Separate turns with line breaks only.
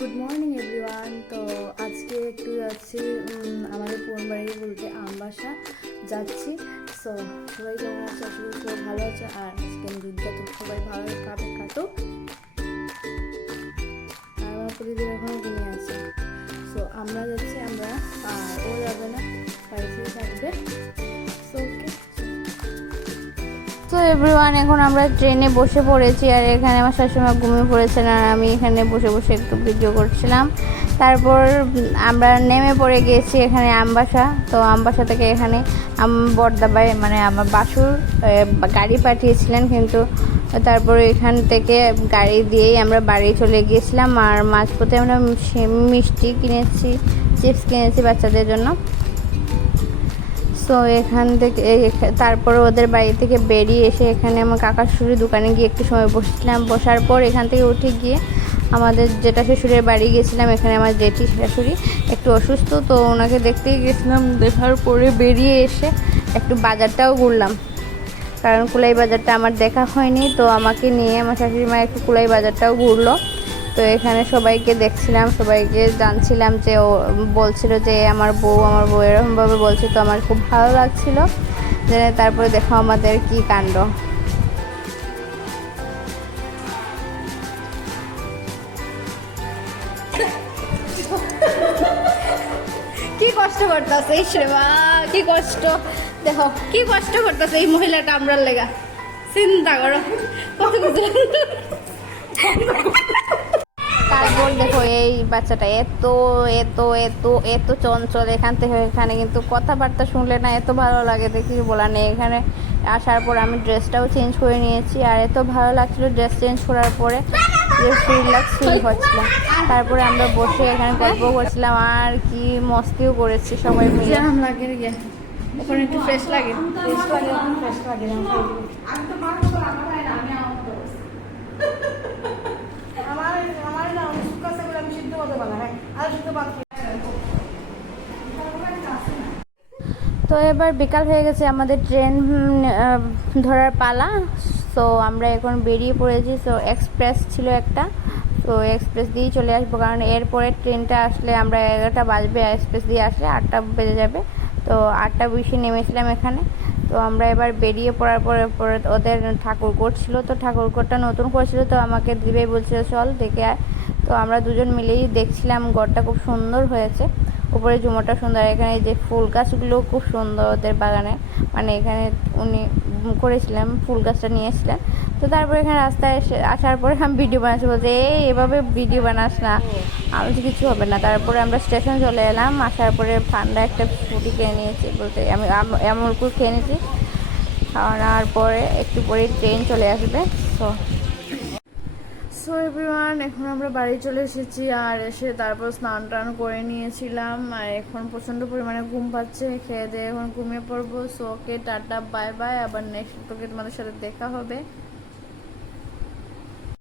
Good morning everyone তো আজকে একটু যাচ্ছি আমাদের আমাদের পুরনবাড়ি বলতে আমবাসা যাচ্ছি। সো সবাই কেমন আছে? আসলে সবাই ভালো আছে। আর আজকে দুধটা তো সবাই ভালো কাটে কাটো আর আমার প্রতিদিন এখনও ঘুমিয়ে আছে। সো আমরা যাচ্ছি, আমরা, আর ও যাবে না।
তো এভরিওয়ান এখন আমরা ট্রেনে বসে পড়েছি আর এখানে আমার শাশুড়িমা ঘুমিয়ে পড়েছেন আর আমি এখানে বসে বসে একটু ভিডিও করছিলাম। তারপর আমরা নেমে পড়ে গিয়েছি এখানে আমবাসা। তো আমবাসা থেকে এখানে বর্দাবাই মানে আমার বাসুর গাড়ি পাঠিয়েছিলেন কিন্তু তারপর এখান থেকে গাড়ি দিয়েই আমরা বাড়ি চলে গিয়েছিলাম। আর মাঝপথে আমরা মিষ্টি কিনেছি, চিপস কিনেছি বাচ্চাদের জন্য। সো এখান থেকে তারপরে ওদের বাড়ি থেকে বেরিয়ে এসে এখানে আমার কাকার শ্বশুরের দোকানে গিয়ে একটু সময় বসেছিলাম। বসার পর এখান থেকে উঠে গিয়ে আমাদের জেঠা শ্বশুরের বাড়ি গেছিলাম, এখানে আমার জেঠি শাশুড়ি একটু অসুস্থ, তো ওনাকে দেখতেই গেছিলাম। দেখার পরে বেরিয়ে এসে একটু বাজারটাও ঘুরলাম। কারণ কুলাই বাজারটা আমার দেখা হয়নি, তো আমাকে নিয়ে আমার শাশুড়ি মা একটু কুলাই বাজারটাও ঘুরলো। তো এখানে সবাইকে দেখছিলাম, সবাইকে জানছিলাম যে ও বলছিল যে আমার বউ আমার বউ এরকমভাবে বলছে, তো আমার খুব ভালো লাগছিল। যে তারপরে দেখো আমাদের কি কাণ্ড। কি কষ্ট করতেছে এই সেবা কি কষ্ট। দেখো, কি কষ্ট করতেছে এই মহিলাটা আমরার লেগা। চিন্তা করো কত কিছু তারপর দেখো এই বাচ্চাটা এত এত এত এত চঞ্চল এখান থেকে এখানে কিন্তু কথাবার্তা শুনলে না এত ভালো লাগে দেখি বলার নেই। এখানে আসার পর আমি ড্রেসটাও চেঞ্জ করে নিয়েছি আর এত ভালো লাগছিল ড্রেস চেঞ্জ করার পরে বেশ রিল্যাক্স ফিল হচ্ছিল। তারপরে আমরা বসে এখানে গল্প করছিলাম আর কি মস্তিও করেছি সবাই মিলে।
লাগে ওখানে একটু ফ্রেশ লাগে। ফ্রেশ লাগে ফ্রেশ লাগে না আমার আমার না আমি শুকা সেগুলো আমি সিদ্ধ করতে পারলাম হ্যাঁ আর শুদ্ধ ভাত
তো এবার বিকাল হয়ে গেছে আমাদের ট্রেন ধরার পালা। তো আমরা এখন বেরিয়ে পড়েছি। তো এক্সপ্রেস ছিল একটা। তো এক্সপ্রেস দিয়েই চলে আসব। কারণ এরপরে ট্রেনটা আসলে আমরা এগারোটা বাজবে এক্সপ্রেস দিয়ে আসলে আটটা বেজে যাবে। তো আটটা বিশে নেমেছিলাম এখানে। তো আমরা এবার বেরিয়ে পড়ার পরে পরে ওদের ঠাকুরকোট ছিল। তো ঠাকুরকোটটা নতুন করেছিল। তো আমাকে দিবে বলছিল, চল, দেখে তো আমরা দুজন মিলেই দেখছিলাম ঘরটা খুব সুন্দর হয়েছে। উপরে ঝুমোরটা সুন্দর এখানে যে ফুল গাছগুলো খুব সুন্দর ওদের বাগানে। মানে এখানে উনি করেছিলেন, ফুল গাছটা নিয়ে তো তারপরে এখানে রাস্তায় এসে আসার পরে আমি ভিডিও বানাচ্ছি, বলছে, এই, এভাবে ভিডিও বানাস না। আমি তো কিছু হবে না। তারপরে আমরা স্টেশন চলে এলাম, আসার পরে ঠান্ডা একটা ফুটি কিনে নিয়েছি বলতে আমি এমন এমনকুল খেয়ে নিয়েছি। খাওয়া নেওয়ার পরে একটু পরে ট্রেন চলে আসবে, তো
সো এভরিওয়ান এখন আমরা বাড়ি চলে এসেছি আর এসে তারপর স্নান টান করে নিয়েছিলাম আর এখন প্রচণ্ড পরিমাণে ঘুম পাচ্ছে। খেয়ে দিয়ে এখন ঘুমিয়ে পড়ব। So okay tata bye bye আবার নেক্সট তোকে তোমাদের সাথে দেখা হবে।